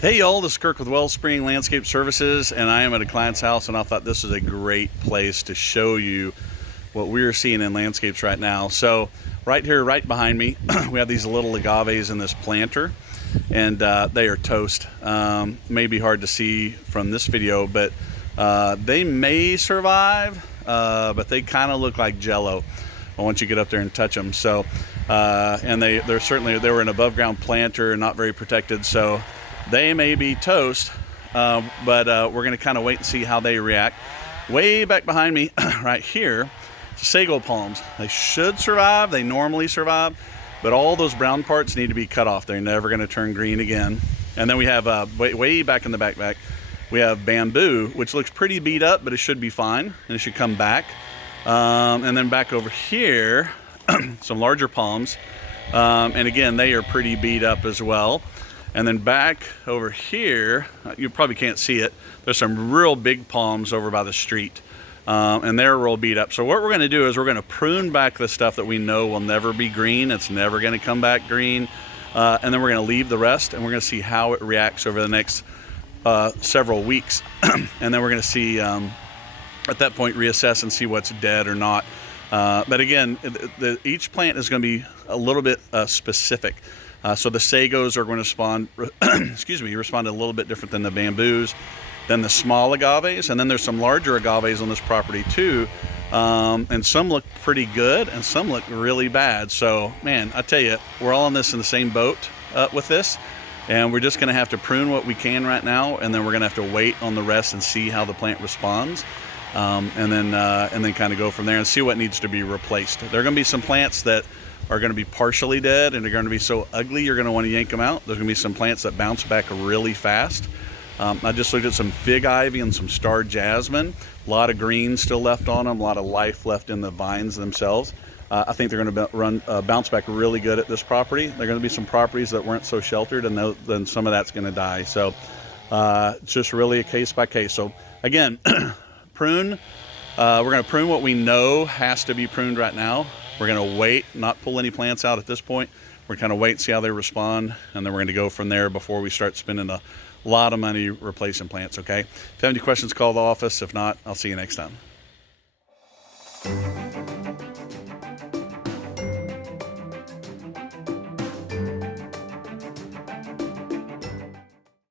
Hey y'all, this is Kirk with Wellspring Landscape Services, and I am at a client's house, and I thought this was a great place to show you what we're seeing in landscapes right now. So right here, right behind me, we have these little agaves in this planter, and they are toast. May be hard to see from this video, but they may survive, but they kind of look like Jello once you get up there and touch them. So, and they were an above ground planter and not very protected, so they may be toast, but we're going to kind of wait and see how they react. Way back behind me, right here, sago palms. They should survive. They normally survive, but all those brown parts need to be cut off. They're never going to turn green again. And then we have way back in the back, we have bamboo, which looks pretty beat up, but it should be fine, and it should come back. And then back over here, some larger palms, and again, they are pretty beat up as well. And then back over here, you probably can't see it, there's some real big palms over by the street, and they're real beat up. So what we're going to do is we're going to prune back the stuff that we know will never be green. It's never going to come back green, and then we're going to leave the rest, and we're going to see how it reacts over the next several weeks. And then we're going to see, at that point, reassess and see what's dead or not. But again, each plant is going to be a little bit specific. So the sagos are going to respond, respond a little bit different than the bamboos, than the small agaves, and then there's some larger agaves on this property too, and some look pretty good and some look really bad. So man, I tell you, we're all in this in the same boat with this, and we're just going to have to prune what we can right now, and then we're going to have to wait on the rest and see how the plant responds, and then kind of go from there and see what needs to be replaced. There are going to be some plants that are going to be partially dead and they're going to be so ugly you're going to want to yank them out. There's going to be some plants that bounce back really fast. I just looked at some fig ivy and some star jasmine. A lot of green still left on them, a lot of life left in the vines themselves. I think they're going to bounce back really good at this property. There are going to be some properties that weren't so sheltered, and then some of that's going to die. So it's just really a case by case. So again, prune. We're going to prune what we know has to be pruned right now. We're going to wait, not pull any plants out at this point. We're going to wait and see how they respond, and then we're going to go from there before we start spending a lot of money replacing plants, okay? If you have any questions, call the office. If not, I'll see you next time.